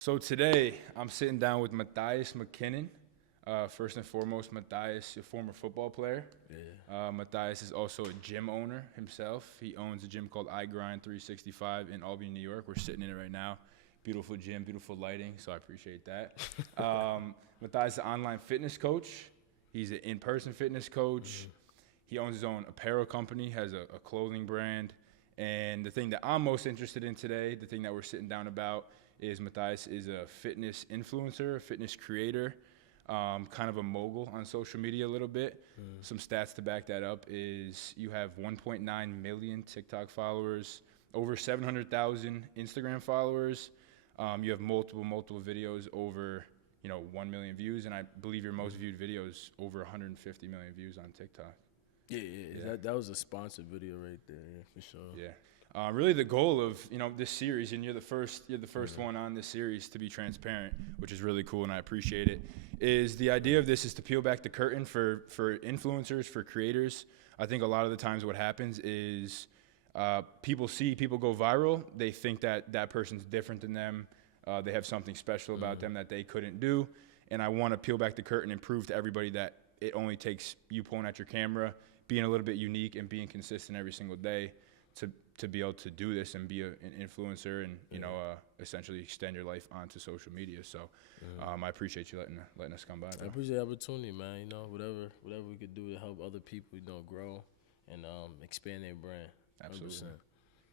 So today I'm sitting down with Matthias Mckinnon. First and foremost, Matthias, a former football player. Yeah. Matthias is also a gym owner himself. He owns a gym called iGrind 365 in Albany, New York. We're sitting in it right now. Beautiful gym, beautiful lighting, so I appreciate that. Matthias is an online fitness coach. He's an in-person fitness coach. He owns his own apparel company, has a clothing brand. And the thing that I'm most interested in today, the thing that we're sitting down about, is Matthias is a fitness influencer, a fitness creator, kind of a mogul on social media a little bit. Some stats to back that up is you have 1.9 million TikTok followers, over 700,000 Instagram followers. You have multiple videos over 1 million views, and I believe your most viewed videos over 150 million views on TikTok. Yeah. That was a sponsored video right there, yeah, for sure. Yeah. Really, the goal of this series, and you're the first one on this series to be transparent, which is really cool, and I appreciate it. Is the idea of this is to peel back the curtain for influencers, for creators. I think a lot of the times what happens is people go viral, they think that person's different than them, they have something special about them that they couldn't do, and I want to peel back the curtain and prove to everybody that it only takes you pulling out your camera, being a little bit unique, and being consistent every single day to be able to do this and be an influencer and essentially extend your life onto social media. So I appreciate you letting us come by. I appreciate the opportunity, man. Whatever we could do to help other people, grow and expand their brand. Absolutely. 100%.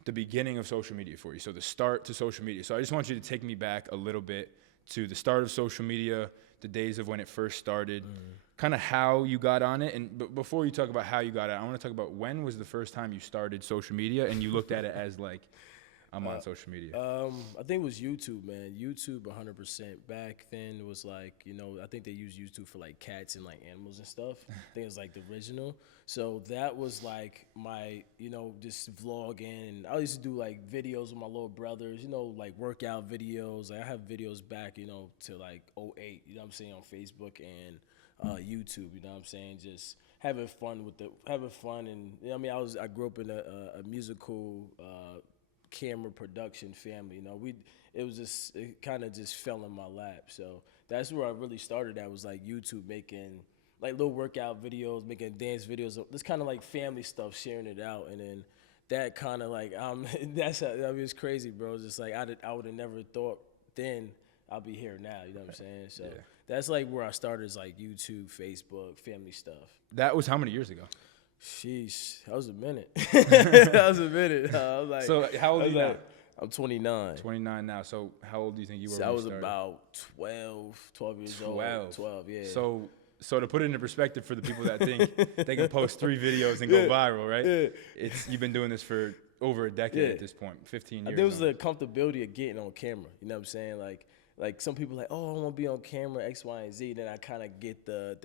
The beginning of social media for you. So the start to social media. So I just want you to take me back a little bit to the start of social media, the days of when it first started, kind of how you got on it. And before you talk about how you got it, I want to talk about when was the first time you started social media and you looked at it as like, I'm on social media. I think it was YouTube, man. YouTube 100%. Back then it was like, I think they used YouTube for like cats and like animals and stuff. I think it was like the original. So that was like my, just vlogging. And I used to do like videos with my little brothers, like workout videos. Like I have videos back, to like '08, on Facebook and YouTube, just having fun and I grew up in a musical camera production family. It kind of just fell in my lap. So that's where I really started. That was like YouTube, making like little workout videos, making dance videos, this kind of like family stuff, sharing it out, and then that kind of like it's crazy, bro. It's just like I would have never thought then I'll be here now. You know what I'm saying? So that's like where I started, is like YouTube, Facebook, family stuff. That was how many years ago? Sheesh, that was a minute. That was a minute. I was like, so how old are you now? I'm 29. 29 now. So how old do you think you were? So when I was started? about 12 years old. 12, yeah. So to put it into perspective for the people that think they can post 3 videos and go viral, right? Yeah. You've been doing this for over a decade at this point, 15 years. There was the comfortability of getting on camera. You know what I'm saying? Like some people like, oh, I want to be on camera, X, Y, and Z. Then I kind of get the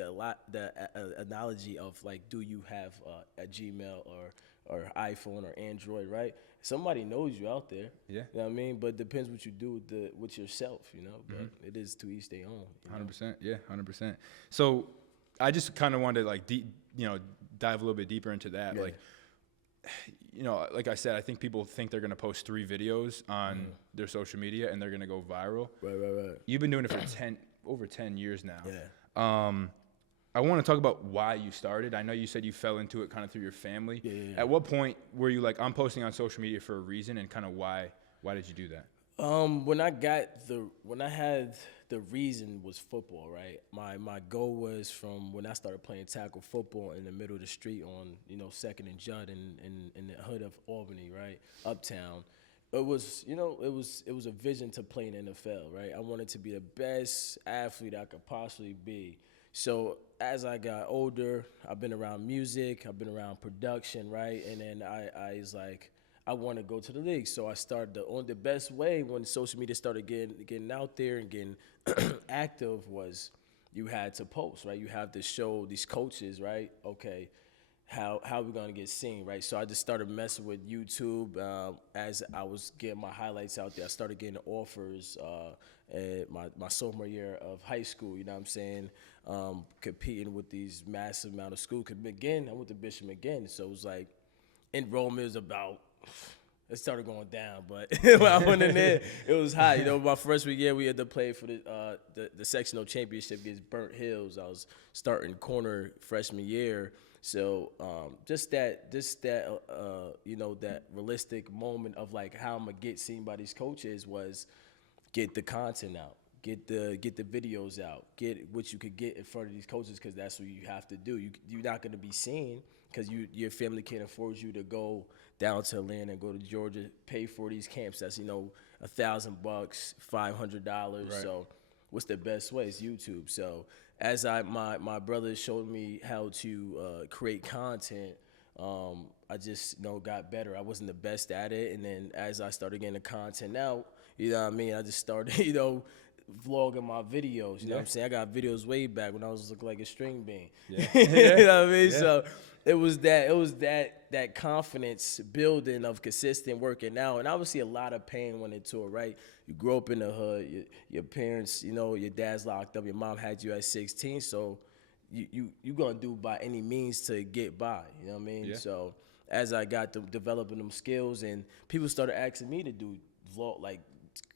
analogy of like, do you have a Gmail or iPhone or Android, right? Somebody knows you out there. Yeah. You know what I mean? But it depends what you do with yourself, But it is to each their own. 100%. Yeah, 100%. So I just kind of wanted to like dive a little bit deeper into that. Yeah. Like, like I said, I think people think they're going to post 3 videos on their social media and they're going to go viral. Right. You've been doing it for over 10 years now. Yeah. I want to talk about why you started. I know you said you fell into it kind of through your family. Yeah. At what point were you like, I'm posting on social media for a reason, and kind of why did you do that? When I had the reason was football, right? My goal was from when I started playing tackle football in the middle of the street on 2nd and Judd in the hood of Albany, right, uptown. It was a vision to play in the NFL, right? I wanted to be the best athlete I could possibly be. So as I got older, I've been around music, I've been around production, right? And then I was like, I want to go to the league. So I started on the best way when social media started getting out there and getting active was you had to post, right? You have to show these coaches, right? Okay, how we gonna get seen, right? So I just started messing with YouTube. As I was getting my highlights out there, I started getting offers at my sophomore year of high school. You know what I'm saying? Competing with these massive amount of school. Cause McGinn, I went to Bishop McGinn, so it was like enrollment was about It started going down, but when I went in there, it was hot. You know, my freshman year, we had to play for the sectional championship against Burnt Hills. I was starting corner freshman year. So you know, that realistic moment of like how I'm gonna get seen by these coaches was get the content out, get the videos out, get what you could get in front of these coaches, because that's what you have to do. You're not gonna be seen because your family can't afford you to go down to Atlanta and go to Georgia, pay for these camps. That's, you know, $1,000, $500. Right. So what's the best way? It's YouTube. So as my brother showed me how to create content, I just, you know, got better. I wasn't the best at it, and then as I started getting the content out, you know what I mean, I just started, you know, vlogging my videos. You know what I'm saying? I got videos way back when I was looking like a string bean. Yeah. You know what I mean? Yeah. So it was that confidence building of consistent working out, and obviously a lot of pain went into it, right? You grew up in the hood, your parents, you know, your dad's locked up, your mom had you at 16, so you gonna do by any means to get by, you know what I mean? Yeah. So as I got to developing them skills, and people started asking me to do vlog, like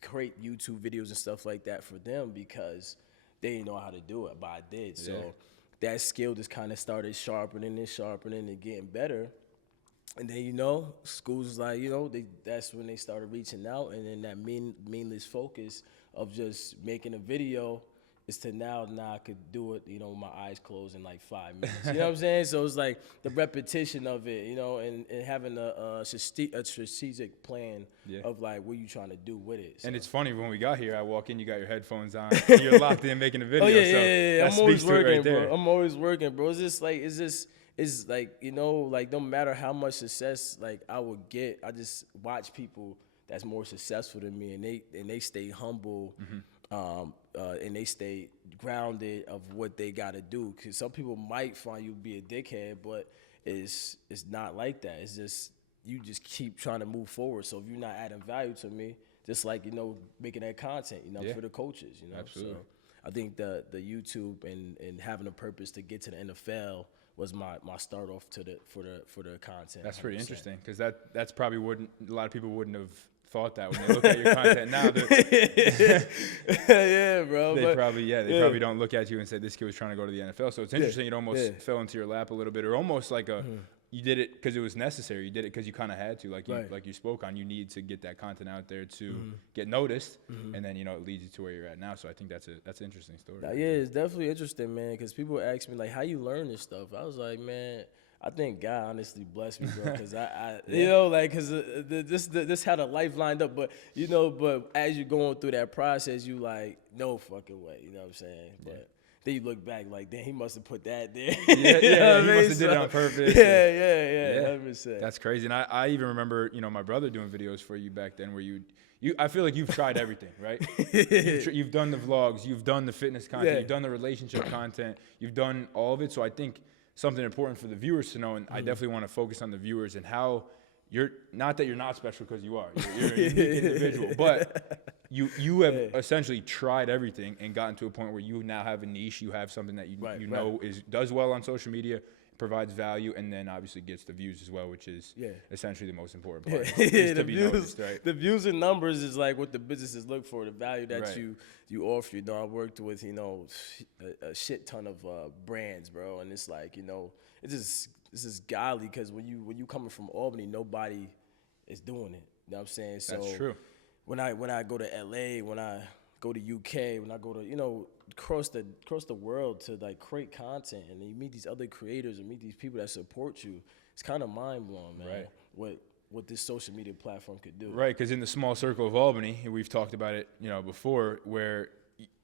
create YouTube videos and stuff like that for them, because they didn't know how to do it, but I did. So that skill just kind of started sharpening and getting better. And then, you know, schools like, you know, that's when they started reaching out, and then that meaningless focus of just making a video is to now I could do it, you know, with my eyes closed in like 5 minutes. You know what I'm saying? So it's like the repetition of it, you know, and having a strategic plan of like what you trying to do with it. So. And it's funny, when we got here, I walk in, you got your headphones on, and you're locked in making a video. Oh yeah, so yeah. that I'm always speaks to it working, right there. bro. I'm always working, bro. It's like, you know, like no matter how much success like I would get, I just watch people that's more successful than me, and they stay humble, and they stay grounded of what they got to do. Because some people might find you be a dickhead, but it's not like that. It's just you just keep trying to move forward. So if you're not adding value to me, just like, you know, making that content, you know, for the coaches, you know. Absolutely. So I think the YouTube and having a purpose to get to the NFL was my start off for the content. That's pretty 100%. interesting, because that's probably a lot of people wouldn't have thought that when they look at your content now. Yeah, bro. They probably don't look at you and say, this kid was trying to go to the NFL. So it's interesting. It almost fell into your lap a little bit, or almost like you did it because it was necessary. You did it because you kind of had to, like you spoke on. You need to get that content out there to get noticed, and then, you know, it leads you to where you're at now. So I think that's an interesting story. Yeah, it's definitely interesting, man, because people ask me, like, how you learn this stuff? I was like, man, I think God honestly blessed me, bro, because you know, like, because this how the life lined up. But, you know, but as you're going through that process, you like, no fucking way, you know what I'm saying? But then you look back like, damn, he must have put that there. Yeah, he must have did it on purpose. Yeah, 100%. That's crazy. And I even remember, you know, my brother doing videos for you back then, where I feel like you've tried everything, right? You've done the vlogs, you've done the fitness content, you've done the relationship content, you've done all of it. So I think something important for the viewers to know, and I definitely want to focus on the viewers and how you're, not that you're not special, because you are. You're a unique individual, but you have essentially tried everything and gotten to a point where you now have a niche. You have something that you know does well on social media, provides value, and then obviously gets the views as well, which is essentially the most important part. Is to be noticed, right? The views and numbers is like what the businesses look for, the value that you offer. You know, I worked with, you know, a shit ton of brands, bro, and it's like, you know, this is godly, because when you coming from Albany, nobody is doing it. You know what I'm saying? So that's true. When I go to LA, when I go to UK, when I go to, you know, across the world to like create content, and then you meet these other creators and meet these people that support you, it's kind of mind blowing, man. Right. What this social media platform could do. Right, because in the small circle of Albany, and we've talked about it, you know, before, where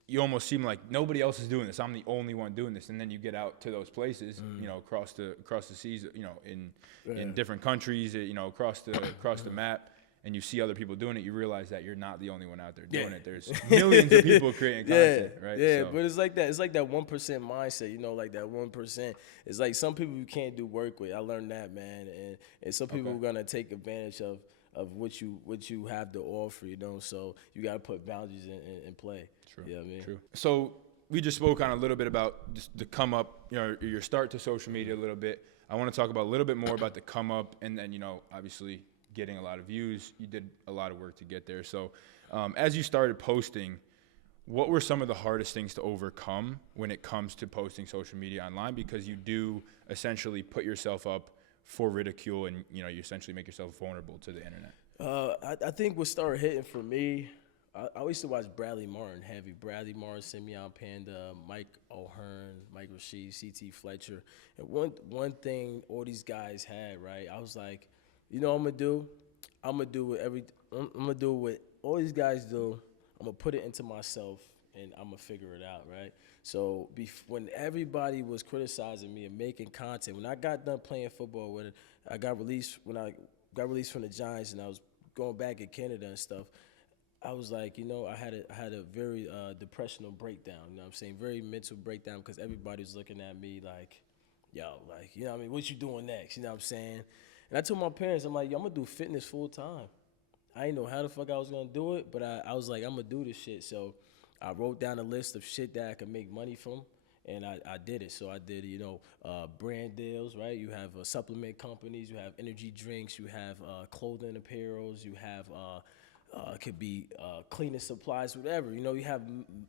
you almost seem like nobody else is doing this. I'm the only one doing this, and then you get out to those places, you know, across the seas, you know, in different countries, you know, across the map. And you see other people doing it, you realize that you're not the only one out there doing it. There's millions of people creating content, right? Yeah, so. But it's like that 1% mindset, you know, like that 1%. It's like some people you can't do work with. I learned that, man. And some people are gonna take advantage of what you have to offer, you know. So you gotta put boundaries in play. True. You know what I mean? True. So we just spoke on a little bit about just the come up, you know, your start to social media a little bit. I want to talk about a little bit more about the come up, and then, you know, obviously getting a lot of views. You did a lot of work to get there. So as you started posting, what were some of the hardest things to overcome when it comes to posting social media online? Because you do essentially put yourself up for ridicule, and you essentially make yourself vulnerable to the internet. I think what started hitting for me, I used to watch Bradley Martin heavy. Bradley Martin, Simeon Panda, Mike O'Hearn, Mike Rashid, C.T. Fletcher. And one thing all these guys had, right? I was like, you know what I'm gonna do? I'm gonna do what all these guys do. I'm gonna put it into myself, and I'm gonna figure it out, right? So when everybody was criticizing me and making content, when I got done playing football, when I got released from the Giants, and I was going back in Canada and stuff, I was like, I had a very depressional breakdown. You know what I'm saying? Very mental breakdown, because everybody was looking at me like, yo, like, you know what I mean? What you doing next? You know what I'm saying? And I told my parents, I'm like, yo, I'm gonna do fitness full time. I didn't know how the fuck I was gonna do it, but I was like, I'm gonna do this shit. So I wrote down a list of shit that I could make money from, and I did it. So I did, brand deals, right? You have supplement companies, you have energy drinks, you have clothing apparels, you have could be cleaning supplies, whatever. You have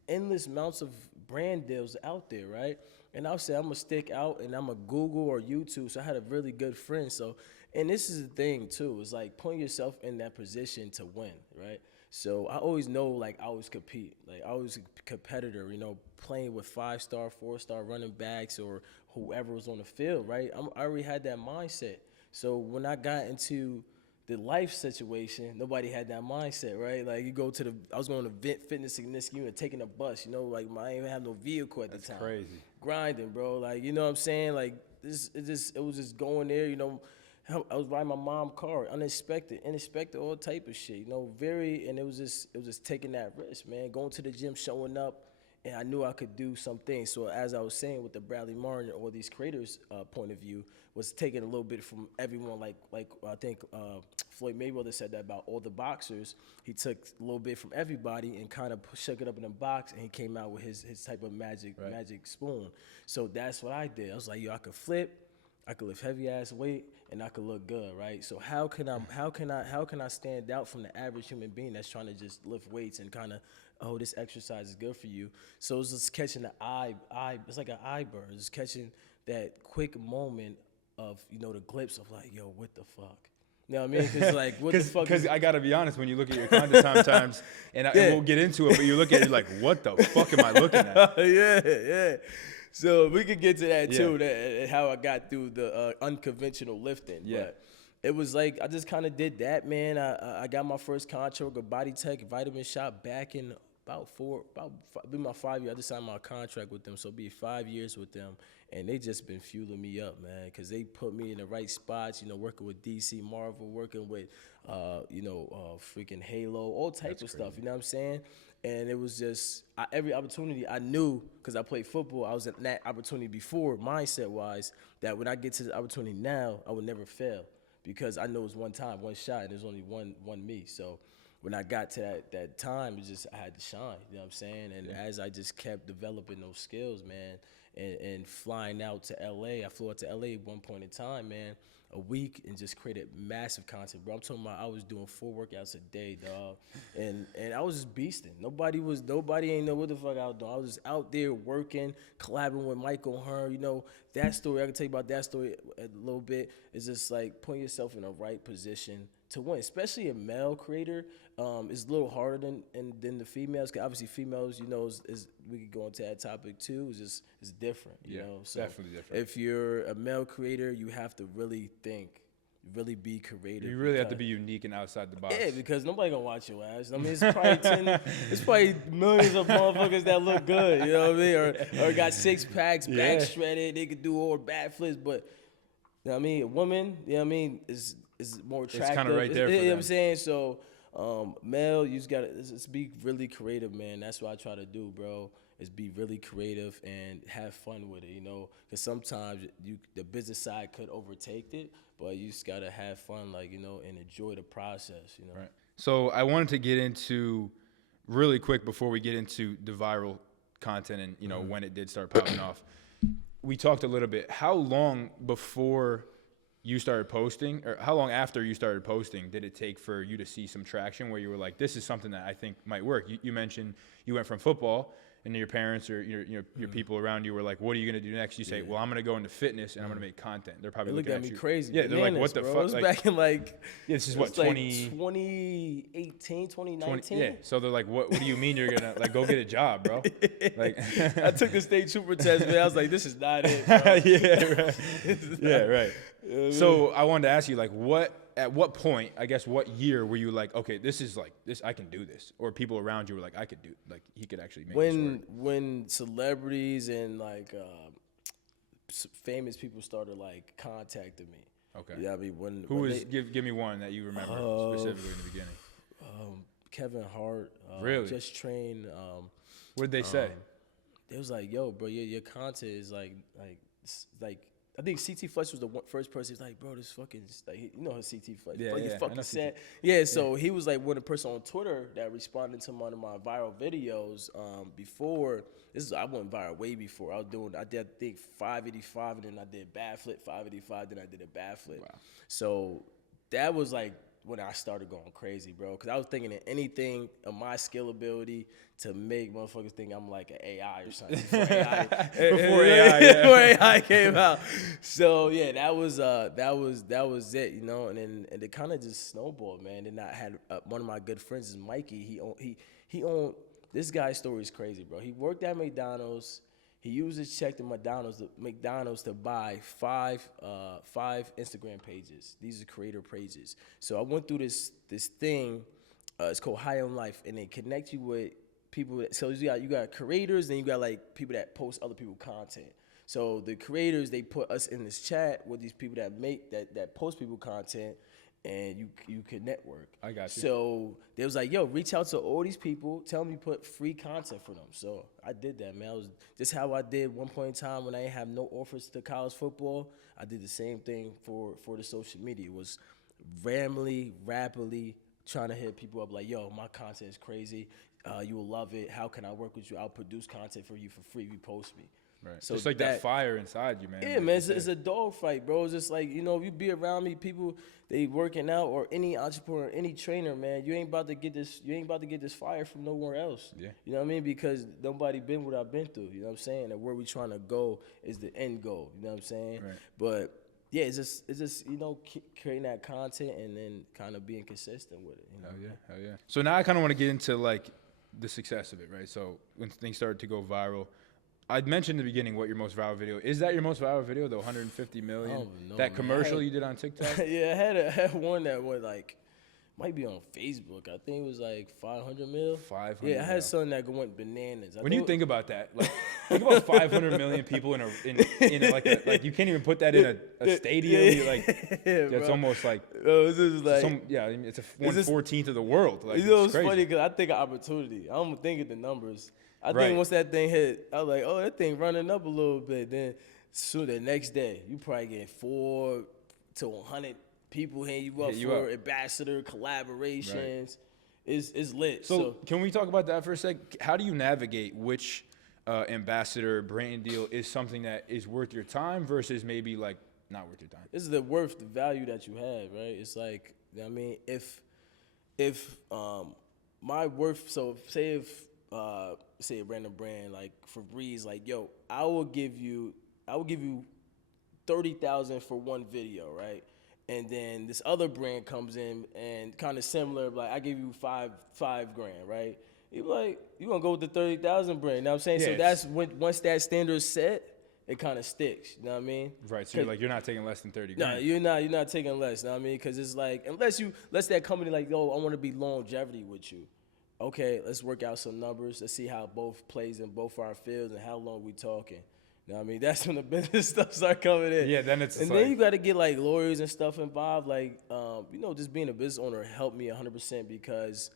endless amounts of brand deals out there, right? And I said, I'm gonna stick out, and I'm gonna Google or YouTube. So I had a really good friend. So, and this is the thing too, it's like putting yourself in that position to win, right? So I always know, like, I always compete. Like, I was a competitor, playing with 5-star, 4-star running backs or whoever was on the field, right? I already had that mindset. So when I got into the life situation, nobody had that mindset, right? Like, I was going to fitness in this unit, taking a bus, like, I didn't even have no vehicle at the time. That's crazy. Grinding, bro. Like, you know what I'm saying? Like, it was just going there, I was riding my mom's car, unexpected, all type of shit, and it was just taking that risk, man, going to the gym, showing up, and I knew I could do some things. So as I was saying with the Bradley Martin or these creators' point of view, was taking a little bit from everyone, like I think Floyd Mayweather said that about all the boxers. He took a little bit from everybody and kind of shook it up in a box, and he came out with his type of magic spoon. So that's what I did. I was like, yo, I could flip, I could lift heavy ass weight, and I could look good, right? So how can I stand out from the average human being that's trying to just lift weights and kind of, oh, this exercise is good for you? So it's just catching the eye. It's like an eye burn. It's catching that quick moment of the glimpse of like, yo, what the fuck? You know what I mean? Because like, what the fuck? Because I gotta be honest, when you look at your content sometimes, and we'll get into it, but you look at it like, what the fuck am I looking at? Yeah. So we could get to that too, that how I got through the unconventional lifting. Yeah. But it was like, I just kind of did that, man. I got my first contract with Body Tech Vitamin Shop back in be my 5 year. I just signed my contract with them, so it'll be 5 years with them. And they just been fueling me up, man, because they put me in the right spots, working with DC Marvel, working with, freaking Halo, all types of stuff, you know what I'm saying? And it was just, every opportunity I knew, because I played football, I was at that opportunity before, mindset-wise, that when I get to the opportunity now, I would never fail, because I know it was one time, one shot, and there's only one me. So when I got to that time, it just, I had to shine, you know what I'm saying? And as I just kept developing those skills, man, and flying out to LA, I flew out to LA at one point in time, man, a week, and just created massive content, bro. I'm talking about I was doing 4 workouts a day, dog, and I was just beasting. Nobody ain't know what the fuck I was doing. I was just out there working, collabing with Michael Hearn. That story, I can tell you about that story a little bit. It's just like putting yourself in the right position to win, especially a male creator. It's a little harder than the females, because obviously females, is we could go into that topic too. It's different, you know. So definitely different. If you're a male creator, you have to really think, really be creative. You really have to be unique and outside the box. Yeah, because nobody gonna watch your ass. I mean, it's probably millions of motherfuckers that look good, you know what I mean, or got 6 packs, back shredded, they could do all backflips, but you know what I mean, a woman, you know what I mean, is more attractive. It's kind of right there for them. You know what I'm saying? So, male, you just gotta just be really creative, man. That's what I try to do, bro. Is be really creative and have fun with it, because sometimes the business side could overtake it, but you just gotta have fun, like, and enjoy the process, Right. So I wanted to get into really quick before we get into the viral content and when it did start popping off. We talked a little bit. How long before you started posting, or how long after you started posting did it take for you to see some traction where you were like, this is something that I think might work? You mentioned you went from football, and your parents or your people around you were like, what are you going to do next? You say, well, I'm going to go into fitness and I'm going to make content. They're probably looking at me you crazy. Yeah, they're like, what the bro. fuck? It was like, back in like, yeah, this is what, 2018, 2019? Yeah, so they're like, what do you mean you're going to, like, go get a job, bro? Like, I took the state trooper test, man. I was like, this is not it, bro. Yeah, right. Yeah, right. So I wanted to ask you, like, at what point, I guess, what year were you like, okay, this is like this, I can do this, or people around you were like, I could do, like, he could actually make this work? When celebrities and like famous people started like contacting me. Okay. Yeah, I mean give me one that you remember specifically in the beginning. Kevin Hart. Really? Just trained. What did they say? They was like, yo, bro, your content is like. I think CT Fletcher was the first person. He's like, bro, this fucking, like, you know, CT Fletcher. Yeah, like, yeah. Fucking sad. Yeah, so he was like one of the person on Twitter that responded to one of my viral videos. Before I went viral way before. I did I think 585, and then I did backflip 585, then I did a backflip. Wow. So that was like when I started going crazy, bro, because I was thinking of anything of my skill ability to make motherfuckers think I'm like an AI or something before AI came out. So yeah, that was it, you know, and it kind of just snowballed, man. And I had one of my good friends is Mikey. He owned this guy's story is crazy, bro. He worked at McDonald's. He used his check to McDonald's to buy five Instagram pages. These are creator pages. So I went through this thing. It's called High on Life, and they connect you with people. So you got creators, and you got like people that post other people's content. So the creators, they put us in this chat with these people that post people content, and you can network. I got you. So they was like, yo, reach out to all these people, tell them you put free content for them. So I did that, man. This how I did one point in time when I didn't have no offers to college football. I did the same thing for the social media. It was rapidly trying to hit people up like, yo, my content is crazy. You will love it. How can I work with you? I'll produce content for you for free. Repost me. Right. So it's like that fire inside you, man. Yeah, man. It's a dog fight, bro. It's just like, you know, if you be around me, people, they working out, or any entrepreneur, any trainer, man, you ain't about to get this fire from nowhere else. Yeah. You know what I mean? Because nobody been what I've been through. You know what I'm saying? And where we trying to go is the end goal. You know what I'm saying? Right. But yeah, it's just you know, creating that content and then kind of being consistent with it. You know? Hell yeah. So now I kind of want to get into like the success of it, right? So when things started to go viral, I'd mentioned in the beginning what your most viral video is. That your most viral video, the 150 million? Oh, no, that commercial you did on TikTok? Yeah, I had one that went like, might be on Facebook. I think it was like 500 mil. 500. Yeah, I had something that went bananas. When you think about that, like think about 500 million people in like you can't even put that in a stadium. Like that's almost like it's just like it's a 1/14th of the world. Like, you know, it's funny because I think of opportunity. I don't think of the numbers. I think once that thing hit, I was like, oh, that thing running up a little bit. Then soon the next day, you probably get 4 to 100 people hitting you up for ambassador collaborations. Right. It's lit. So can we talk about that for a sec? How do you navigate which ambassador brand deal is something that is worth your time versus maybe like not worth your time? This is the value that you have, right? It's like, I mean, if my worth, so say a random brand like Febreze, like, yo, I will give you 30,000 for one video, right? And then this other brand comes in and kind of similar, like I give you $5 grand, right? You like, you gonna go with the 30,000 brand? You know what I'm saying? Yeah, so that's once that standard is set, it kind of sticks. You know what I mean? Right. So you're not taking less than 30 grand. No, you're not taking less. You know what I mean? Because it's like, unless that company like, yo, I want to be longevity with you. Okay, let's work out some numbers. Let's see how both plays in both our fields and how long we talking. You know what I mean? That's when the business stuff start coming in. Yeah, then it's then you got to get like lawyers and stuff involved. Like, you know, just being a business owner helped me 100% because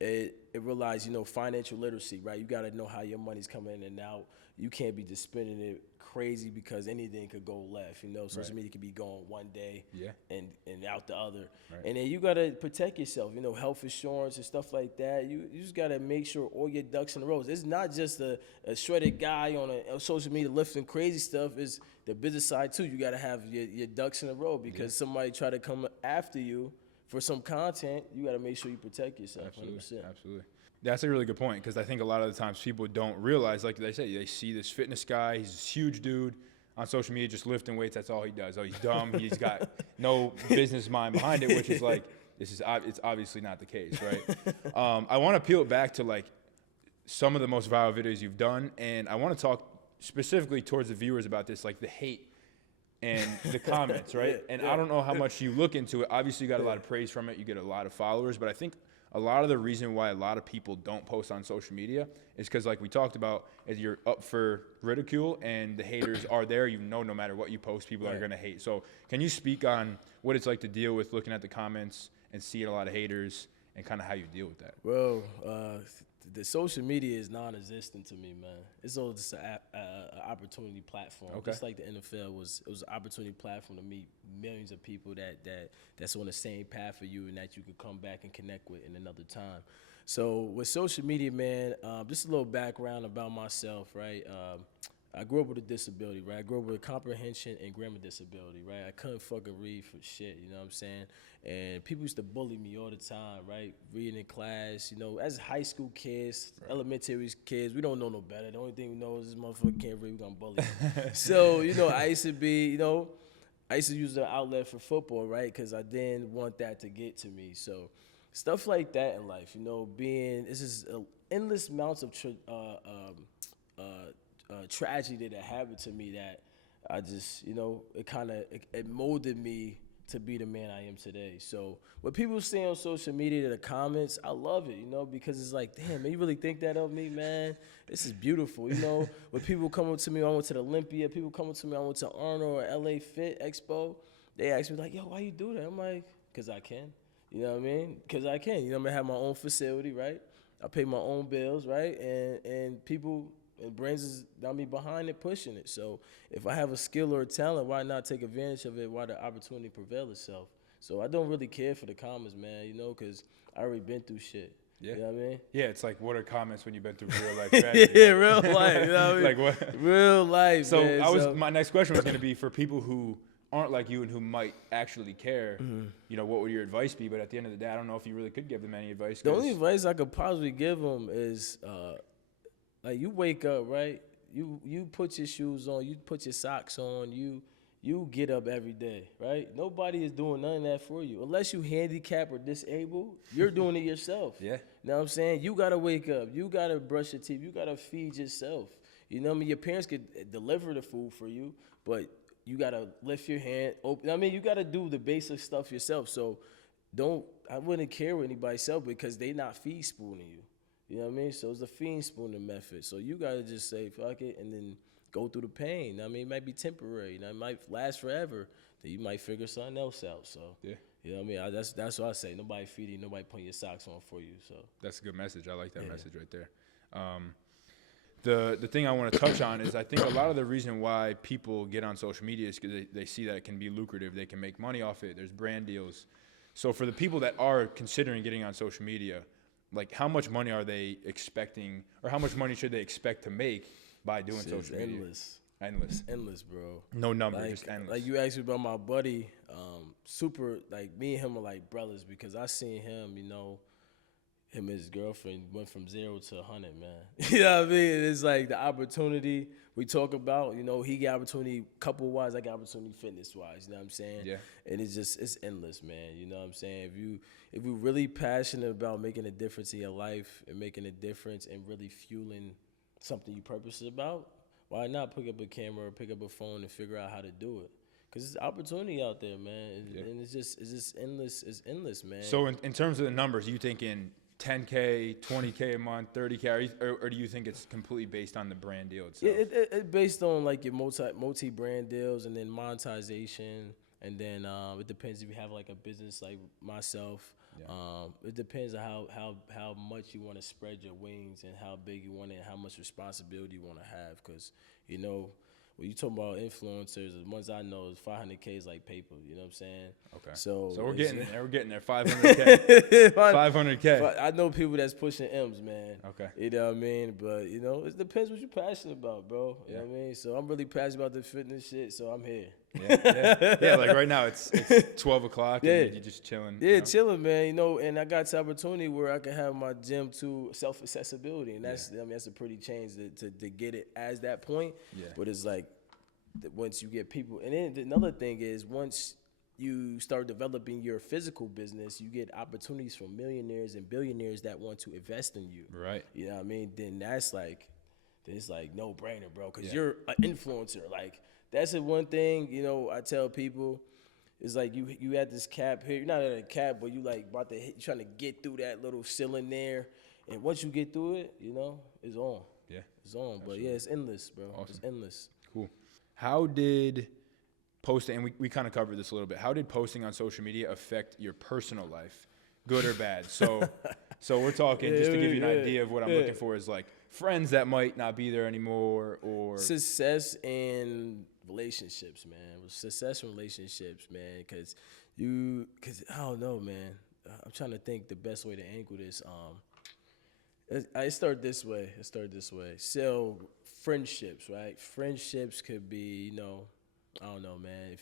it realized, financial literacy, right? You got to know how your money's coming in and out. You can't be just spending it crazy because anything could go left. Social media could be going one day and out the other. Right. And then you got to protect yourself, health insurance and stuff like that. You just got to make sure all your ducks in a row. It's not just a shredded guy on social media lifting crazy stuff. It's the business side too. You got to have your ducks in a row because somebody try to come after you for some content. You got to make sure you protect yourself. Absolutely. 100%. Absolutely. That's a really good point because I think a lot of the times people don't realize, like they say, they see this fitness guy. He's this huge dude on social media just lifting weights. That's all he does. Oh, he's dumb. He's got no business mind behind it, which is like, it's obviously not the case, right? I want to peel it back to like some of the most viral videos you've done, and I want to talk specifically towards the viewers about this, like the hate and the comments, right? I don't know how much you look into it. Obviously, you got a lot of praise from it. You get a lot of followers, but I think a lot of the reason why a lot of people don't post on social media is because, like we talked about, is you're up for ridicule and the haters are there. No matter what you post, people are going to hate. So can you speak on what it's like to deal with looking at the comments and seeing a lot of haters and kind of how you deal with that? Well, the social media is non-existent to me, man. It's all just an opportunity platform. Okay. Just like the NFL was an opportunity platform to meet millions of people that's on the same path for you and that you could come back and connect with in another time. So with social media, man, just a little background about myself, right? I grew up with a disability, right? I grew up with a comprehension and grammar disability, right? I couldn't fucking read for shit, you know what I'm saying? And people used to bully me all the time, right? Reading in class, as high school kids, elementary kids, we don't know no better. The only thing we know is this motherfucker can't read, we're gonna bully him. So, I used to be, I used to use the outlet for football, right? Because I didn't want that to get to me. So stuff like that in life, it's just endless amounts of tragedy that happened to me that I just, it molded me to be the man I am today. So what people say on social media, the comments, I love it, because it's like, damn, man, you really think that of me, man? This is beautiful, When people come up to me, I went to the Olympia, people come up to me, I went to Arnold or LA Fit Expo, they ask me like, yo, why you do that? I'm like, because I can. You know what I mean? Because I can. I'm going to have my own facility, right? I pay my own bills, right? And people and brands is behind it, pushing it. So if I have a skill or a talent, why not take advantage of it while the opportunity prevails itself? So I don't really care for the comments, man, because I already been through shit. Yeah. You know what I mean? Yeah, it's like, what are comments when you've been through real life tragedy? Yeah, real life. You know what I mean? Like what? Real life, So man. my next question was going to be for people who aren't like you and who might actually care, what would your advice be? But at the end of the day, I don't know if you really could give them any advice. The only advice I could possibly give them is, like, you wake up, right? You put your shoes on, you put your socks on, you get up every day, right? Nobody is doing none of that for you. Unless you handicapped or disabled, you're doing it yourself. Yeah. You know what I'm saying? You got to wake up. You got to brush your teeth. You got to feed yourself. You know what I mean? Your parents could deliver the food for you, but you got to lift your hand. You got to do the basic stuff yourself. So I wouldn't care what anybody says because they not feed spooning you. You know what I mean? So it's the fiend spooning method. So you got to just say, fuck it, and then go through the pain. It might be temporary. It might last forever. Then you might figure something else out. So, yeah. You know what I mean? That's what I say. Nobody feeding you. Nobody putting your socks on for you. So that's a good message. I like that message right there. The thing I want to touch on is I think a lot of the reason why people get on social media is because they see that it can be lucrative. They can make money off it. There's brand deals. So for the people that are considering getting on social media, like how much money are they expecting or how much money should they expect to make by doing social media? Endless, bro. No number, just endless. Like you asked me about my buddy, super, like me and him are like brothers because I seen him, him and his girlfriend went from 0 to 100, man. You know what I mean? It's like the opportunity we talk about, he got opportunity couple-wise, I got opportunity fitness-wise, you know what I'm saying? Yeah. And it's endless, man, you know what I'm saying? If you're really passionate about making a difference in your life and making a difference and really fueling something you purpose about, why not pick up a camera or pick up a phone and figure out how to do it? Because there's opportunity out there, man, and it's just endless. It's endless, man. So in terms of the numbers, you thinking 10K, 20K a month, 30K, or do you think it's completely based on the brand deal itself? It based on like your multi-brand deals and then monetization, and then it depends if you have like a business like myself. It depends on how much you want to spread your wings and how big you want it and how much responsibility you want to have. Because, you know, when you talk about influencers, the ones I know is 500K is like paper. You know what I'm saying? Okay. So we're getting there. We're getting there. 500K. 500K. I know people that's pushing M's, man. Okay. You know what I mean? But, you know, it depends what you're passionate about, bro. You know what I mean? So I'm really passionate about the fitness shit, so I'm here. Yeah, like right now it's 12 o'clock and you're just chilling. Yeah, chilling, man. You know, and I got the opportunity where I can have my gym to self-accessibility, and that's I mean that's a pretty change to get it as that point. Yeah. But it's like once you get people, and then another thing is once you start developing your physical business, you get opportunities from millionaires and billionaires that want to invest in you. Right. You know what I mean? Then it's like no brainer, bro, because you're an influencer. Like that's the one thing, you know, I tell people. It's like you had this cap here. You're not at a cap, but you like about to hit. You're trying to get through that little ceiling there, and once you get through it, you know, it's on. Yeah, it's on. Absolutely. But yeah, it's endless, bro. Awesome. It's endless. Cool. How did posting? And we kind of covered this a little bit. How did posting on social media affect your personal life, good or bad? So we're talking just to give you an idea of what I'm looking for is like friends that might not be there anymore, or success in relationships, man. Success in relationships, man. Cause I don't know, man. I'm trying to think the best way to angle this. I start this way. So friendships, right? Friendships could be, you know, I don't know, man.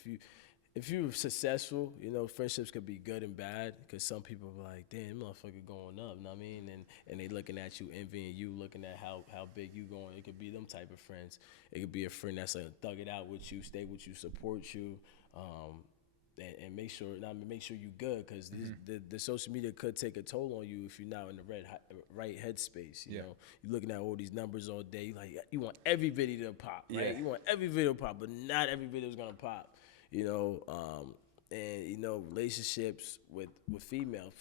If you're successful, you know, friendships could be good and bad because some people are like, damn, motherfucker going up, you know what I mean? And they looking at you, envying you, looking at how big you going. It could be them type of friends. It could be a friend that's like thug it out with you, stay with you, support you, and make sure you good because the social media could take a toll on you if you're not in the right headspace. You know, you're looking at all these numbers all day. Like you want every video to pop, right? Yeah. You want every video to pop, but not every video is gonna pop. You know, and you know, relationships with female,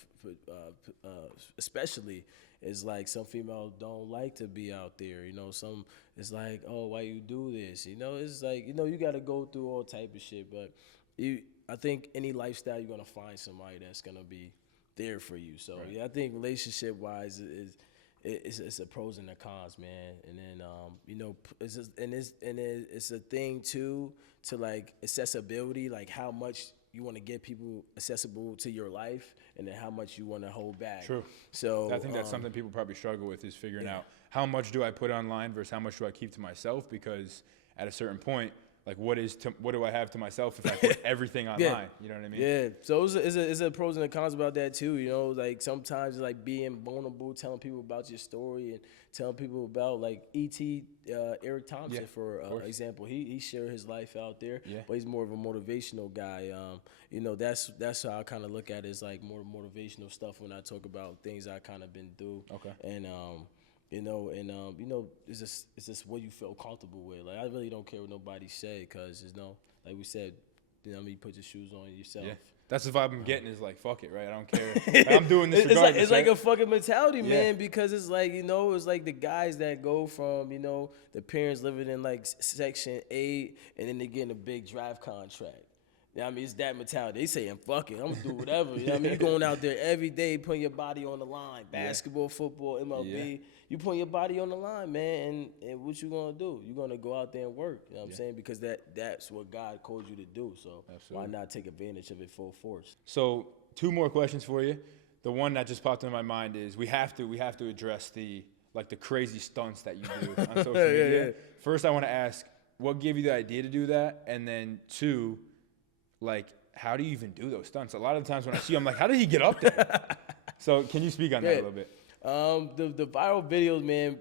especially, is like some females don't like to be out there. You know, some it's like, oh, why you do this? You know, it's like, you know, you got to go through all type of shit. But I think any lifestyle you're gonna find somebody that's gonna be there for you. So right. Yeah, I think relationship wise it's a pros and the cons, man. And then you know, it's a thing too to like accessibility, like how much you want to get people accessible to your life, and then how much you want to hold back. True. So I think that's something people probably struggle with is figuring out how much do I put online versus how much do I keep to myself, because at a certain point, like what do I have to myself if I put everything online? You know what I mean? Yeah. So it's a pros and the cons about that too. You know, like sometimes it's like being vulnerable, telling people about your story, and telling people about like E.T. Eric Thompson, for example. He shared his life out there, but he's more of a motivational guy. You know, that's how I kind of look at it, as like more motivational stuff when I talk about things I kind of been through. Okay. And you know, it's just what you feel comfortable with. Like, I really don't care what nobody say, because, you know, like we said, you know, you put your shoes on yourself. Yeah. That's the vibe I'm getting, is like, fuck it, right? I don't care. Like, I'm doing this regardless. It's like a fucking mentality, man, because it's like, you know, it's like the guys that go from, you know, the parents living in like Section 8, and then they getting a big drive contract. You know what I mean? It's that mentality. They saying, fuck it, I'm going to do whatever. You know what I mean? You're going out there every day putting your body on the line. Basketball, football, MLB. You putting your body on the line, man, and what you going to do? You're going to go out there and work. You know what I'm saying? Because that's what God called you to do. So why not take advantage of it full force? So 2 more questions for you. The one that just popped in my mind is we have to address the crazy stunts that you do on social media. First, I want to ask, what gave you the idea to do that? And then 2, like, how do you even do those stunts? A lot of the times when I see you, I'm like, how did he get up there? So can you speak on that a little bit? The viral videos, man,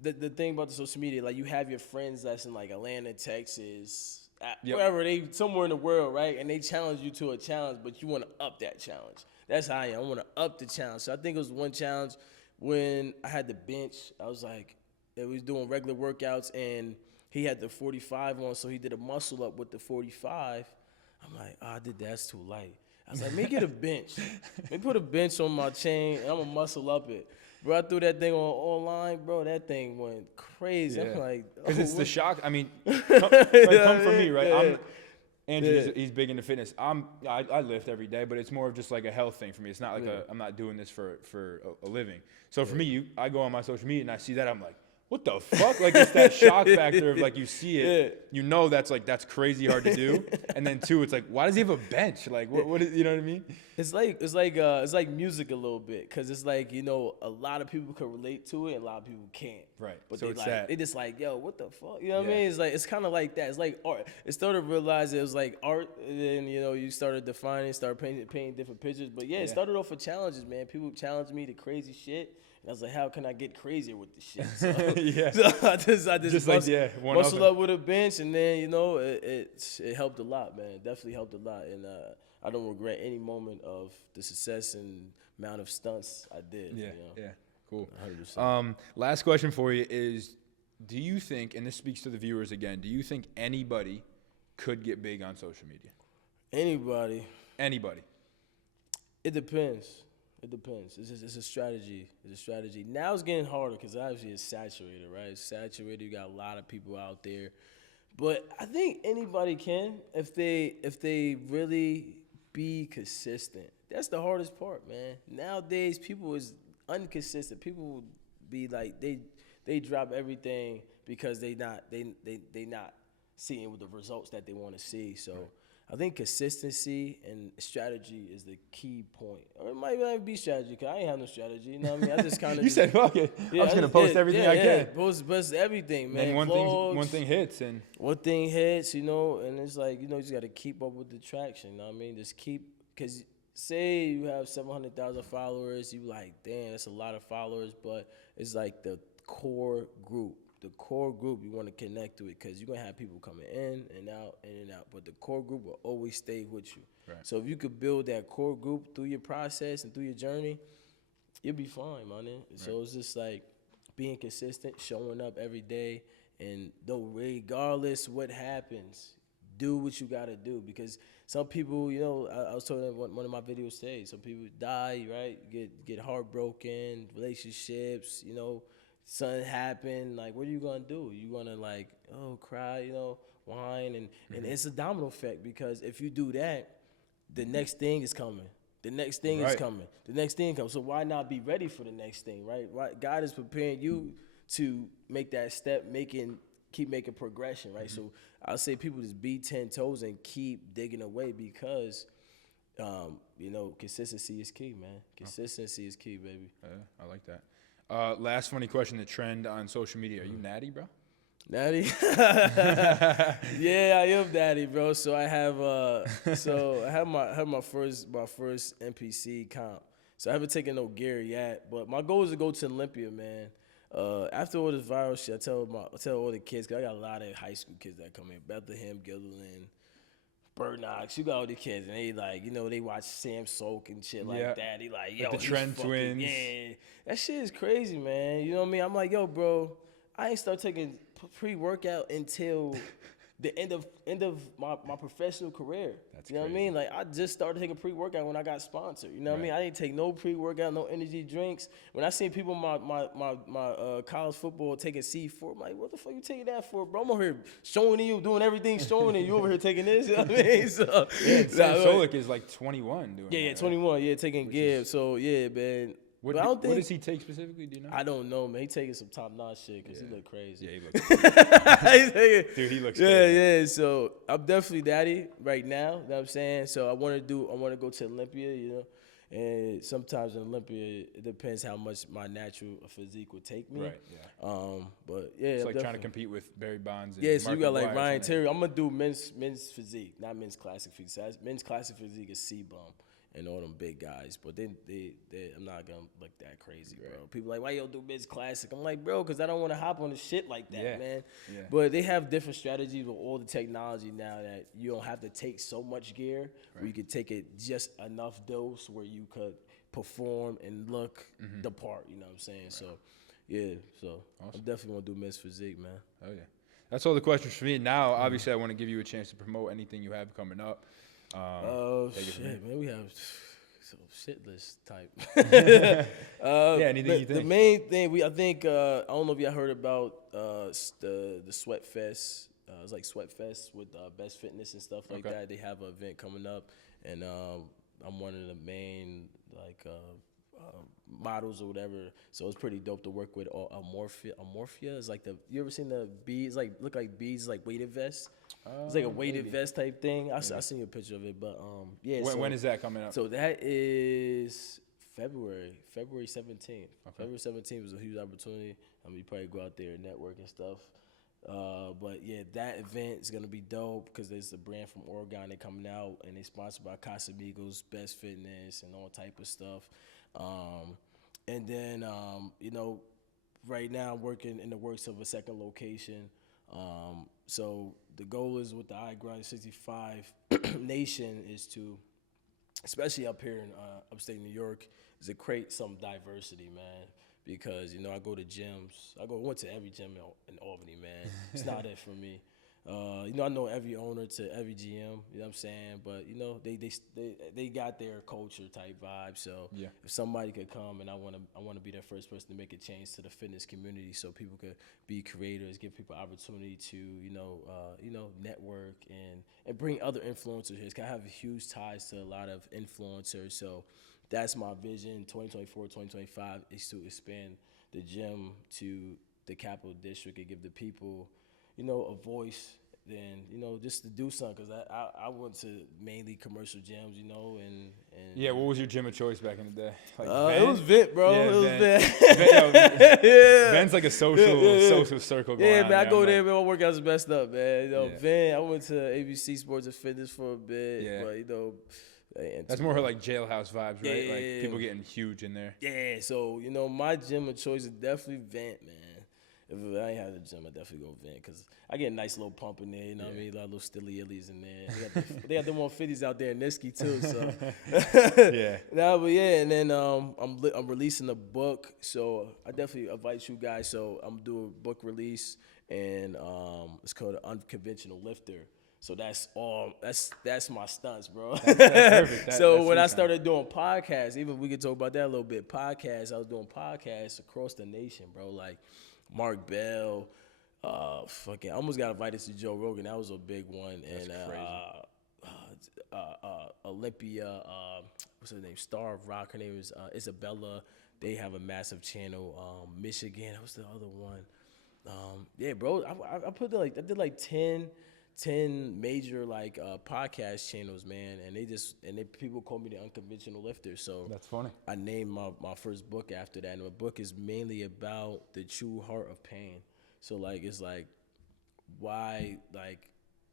the thing about the social media, like, you have your friends that's in like Atlanta, Texas, wherever, they somewhere in the world, right? And they challenge you to a challenge, but you want to up that challenge. That's how I am. I want to up the challenge. So I think it was one challenge when I had the bench. I was like, we was doing regular workouts, and he had the 45 on, so he did a muscle up with the 45. I'm like, I did that. That's too light. I was like, let me get a bench. Let me put a bench on my chain, and I'm going to muscle up it. Bro, I threw that thing online, bro. That thing went crazy. I'm like, because it's the shock. I mean, come from me, right? Andrew, he's big into fitness. I lift every day, but it's more of just like a health thing for me. It's not like I'm not doing this for a living. So for me, I go on my social media and I see that, I'm like, what the fuck? Like, it's that shock factor of like, you see it, you know, that's crazy hard to do. And then two, it's like, why does he have a bench? Like, what is, you know what I mean? It's like music a little bit, because it's like, you know, a lot of people can relate to it and a lot of people can't. Right. But So they it's like, that. they just like, yo, what the fuck? You know what I mean? It's like, it's kind of like that. It's like art. It started to realize it was like art, and then, you know, you started defining, started painting different pictures. But yeah, it started off with challenges, man. People challenged me to crazy shit. And I was like, how can I get crazier with this shit? So, so I just muscle up with a bench, and then, you know, it helped a lot, man. It definitely helped a lot. And I don't regret any moment of the success and amount of stunts I did. Yeah, you know? yeah, cool. 100%. Last question for you is, do you think, and this speaks to the viewers again, do you think anybody could get big on social media? Anybody. It depends. It depends. It's a strategy. It's a strategy. Now it's getting harder because obviously it's saturated, right? It's saturated. You got a lot of people out there. But I think anybody can if they really be consistent. That's the hardest part, man. Nowadays, people is inconsistent. People be like they drop everything because they not seeing with the results that they want to see. So I think consistency and strategy is the key point. Or it might not even be strategy, because I ain't have no strategy. You know what I mean? I just kind of You said, fuck it. I'm just going to post everything I can. Post everything, man. And one thing hits. One thing hits, you know, and it's like, you know, you just got to keep up with the traction. You know what I mean? Just keep, because say you have 700,000 followers, you like, damn, that's a lot of followers, but it's like the core group. The core group you want to connect to it, because you're going to have people coming in and out, but the core group will always stay with you. Right. So if you could build that core group through your process and through your journey, you'll be fine, man. Right. So it's just like being consistent, showing up every day, and though regardless what happens, do what you got to do, because some people, you know, I was talking about one of my videos today, some people die, right? Get heartbroken, relationships, you know, something happened, like, what are you gonna do? You gonna like, oh, cry, you know, whine, and it's a domino effect, because if you do that, the next thing is coming. The next thing is coming. The next thing comes. So why not be ready for the next thing, right? God is preparing you to make that step, keep making progression, right? So I'll say people just be 10 toes and keep digging away, because you know, consistency is key, man. Consistency is key, baby. I like that. Last funny question, the trend on social media. Are you natty, bro? Natty? Yeah, I am natty, bro. So I have my first NPC comp. So I haven't taken no gear yet, but my goal is to go to Olympia, man. After all this viral shit, I tell all the kids, 'cause I got a lot of high school kids that come in, Bethlehem, Gilderland, Bird Knox, you got all the kids, and they like, you know, they watch Sam Sok and shit like that. They like, yo, the Trend Twins. Yeah, that shit is crazy, man. You know what I mean? I'm like, yo, bro, I ain't start taking pre-workout until the end of my professional career. That's you know crazy. what I mean? Like, I just started taking pre-workout when I got sponsored. You know what I mean? I didn't take no pre-workout, no energy drinks. When I seen people in my college football taking C4, I'm like, what the fuck you taking that for, bro? I'm over here showing you, doing everything, showing, and you over here taking this. You know what I mean? So Sam Solik is like 21 doing that. 21. Yeah, taking Gib. So yeah, man. What does he take specifically? Do you know? I don't know, man. He taking some top-notch shit because he look crazy. Yeah, he looks crazy. Dude, he looks crazy. Yeah. So I'm definitely daddy right now. You know what I'm saying? So I want to go to Olympia, you know. And sometimes in Olympia, it depends how much my natural physique would take me. Right, yeah. But yeah, it's like trying to compete with Barry Bonds. And yeah, so Mark you got like McGuire, Ryan Terry. I'm gonna do men's physique, not men's classic physique. So men's classic physique is C-bum and all them big guys. But then I'm not gonna look that crazy, bro. People like, why you don't do men's classic? I'm like, bro, because I don't want to hop on the shit like that, man. Yeah. But they have different strategies with all the technology now that you don't have to take so much gear. Where you could take it just enough dose where you could perform and look the part. You know what I'm saying? Right. So, yeah. So awesome. I'm definitely gonna do men's physique, man. Oh yeah. That's all the questions for me. Now, obviously, I want to give you a chance to promote anything you have coming up. Shit, man, we have some shit list type. Anything you think? The main thing I don't know if y'all heard about the Sweat Fest it's like Sweat Fest with Best Fitness and stuff like that. They have an event coming up, and I'm one of the main models or whatever. So it's pretty dope to work with. Amorphia is like you ever seen the beads? Like look like beads, like weighted vest. It's like a weighted vest type thing. I seen you a picture of it, but yeah. When is that coming up? So that is February 17th. Okay. February 17th was a huge opportunity. I mean, you probably go out there and network and stuff. But yeah, that event is gonna be dope because there's a brand from Oregon. They're coming out and they sponsored by Casamigos, Best Fitness, and all type of stuff. And then right now I'm working in the works of a second location. So the goal is with the iGrind 65 Nation is to, especially up here in upstate New York, is to create some diversity, man. Because, I go to gyms. Went to every gym in Albany, man. It's not it for me. I know every owner to every GM, you know what I'm saying? But, they got their culture type vibe. So if somebody could come and I want to be the first person to make a change to the fitness community so people could be creators, give people opportunity to, network and bring other influencers here. 'Cause I have huge ties to a lot of influencers. So that's my vision, 2024, 2025, is to expand the gym to the Capital District and give the people, a voice, then, just to do something. Because I went to mainly commercial gyms, and yeah, what was your gym of choice back in the day? Like it was Vent, bro. Yeah, it was Vent. Yeah. Vent's like a social circle going on. Yeah, man, I go there, like, man, my workouts messed up, man. Vent, I went to ABC Sports and Fitness for a bit, but, that's more like jailhouse vibes, right? Like people getting huge in there. Yeah, so my gym of choice is definitely Vent, man. If I ain't had a gym, I definitely go Vent because I get a nice little pump in there. You know what I mean? A lot of little stilly illies in there. They got them 150s out there in Niski too. So yeah. Nah, but yeah, and then I'm releasing a book, so I definitely invite you guys. So I'm doing a book release, and it's called The Unconventional Lifter. So that's all. That's my stunts, bro. That's perfect. So when I started doing podcasts, even we could talk about that a little bit. Podcasts, I was doing podcasts across the nation, bro. Like Mark Bell, I almost got invited to Joe Rogan. That was a big one. That's And Olympia, what's her name? Star of Rock. Her name is Isabella. They have a massive channel. Michigan. What's the other one? Yeah, bro. I did like 10 major podcast channels, man, and people call me the Unconventional Lifter. So that's funny. I named my first book after that, and my book is mainly about the true heart of pain. So it's why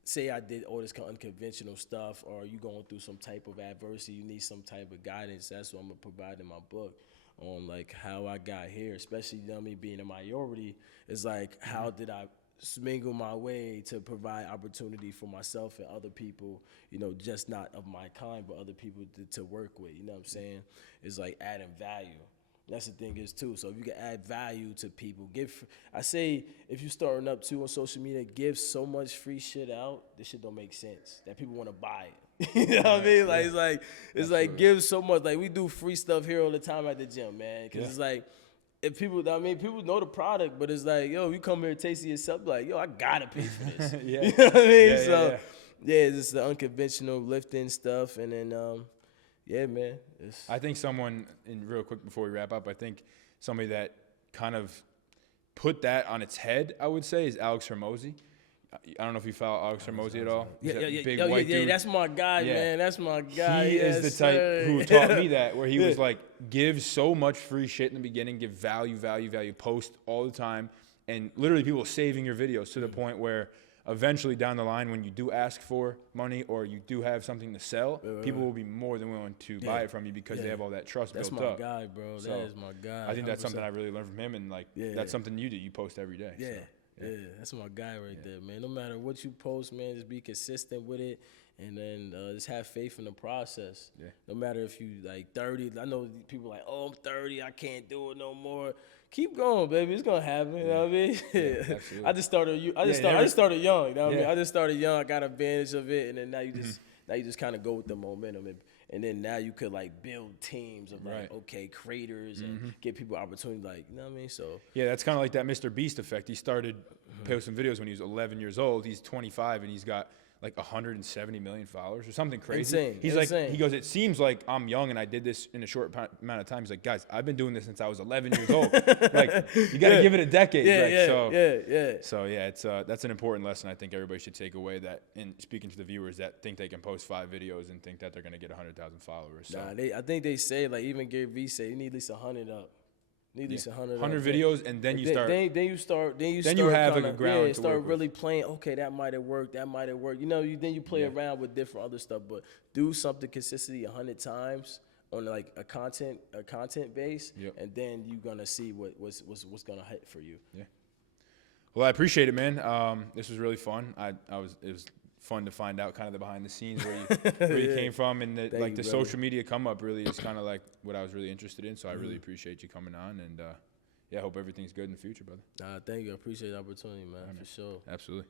say I did all this kind of unconventional stuff, or you going through some type of adversity, you need some type of guidance. That's what I'm gonna provide in my book on how I got here, especially me being a minority. It's how did I smingle my way to provide opportunity for myself and other people, just not of my kind, but other people to work with, you know what I'm saying? It's adding value. That's the thing is too. So if you can add value to people, I say if you're starting up too on social media, give so much free shit out, this shit don't make sense. That people want to buy it. You know what I mean? It's give so much. We do free stuff here all the time at the gym, man. Cause it's if people know the product, but it's you come here and taste it yourself, I gotta pay for this. You know what I mean? It's the unconventional lifting stuff, and then yeah, man. I think someone, and real quick before we wrap up, I think somebody that kind of put that on its head, I would say, is Alex Hormozi. I don't know if you follow Alex Hormozi at all. Big white dude. That's my guy, man. That's my guy. He is the type who taught me that, where he was give so much free shit in the beginning, give value, post all the time, and literally people saving your videos to the point where eventually down the line, when you do ask for money or you do have something to sell, people will be more than willing to buy it from you because they have all that trust built up. That's my guy, bro. So that is my guy. I think that's something I really learned from him, and that's something you do. You post every day. Yeah. So. Yeah, that's my guy right there, man. No matter what you post, man, just be consistent with it, and then just have faith in the process. Yeah. No matter if you 30, I know people oh, I'm 30, I can't do it no more. Keep going, baby. It's gonna happen. You know what I mean? Yeah, I just started young. You know what I mean? I just started young. I got advantage of it, and then now you just kind of go with the momentum, And then now you could like build teams of like, Right. okay, creators and give people opportunity, like, you know what I mean? So Yeah, that's kind of like that Mr. Beast effect. He started posting videos when he was 11 years old. He's 25 and he's got like 170 million followers or something crazy. Insane, He's insane. like, he goes, it seems like I'm young and I did this in a short amount of time. He's like, guys, I've been doing this since I was 11 years old. Like, you got to give it a decade. So yeah, it's that's an important lesson I think everybody should take away. That in speaking to the viewers that think they can post 5 videos and think that they're gonna get 100,000 followers. So. Nah, I think they say, like, even Gary Vee say you need at least 100 up. Need at least 100 videos, and then you start. Then you have kinda, like a ground to start work really playing. Okay, that might have worked. That might have worked. You know, then you play around with different other stuff. But do something consistently 100 times on like a content base, and then you're gonna see what's gonna hit for you. Yeah. Well, I appreciate it, man. This was really fun. It was fun to find out kind of the behind the scenes where you came from, and the social media come up really is kind of like what I was really interested in. So I really appreciate you coming on, and I hope everything's good in the future, brother. Thank you. I appreciate the opportunity, man, for sure. Absolutely.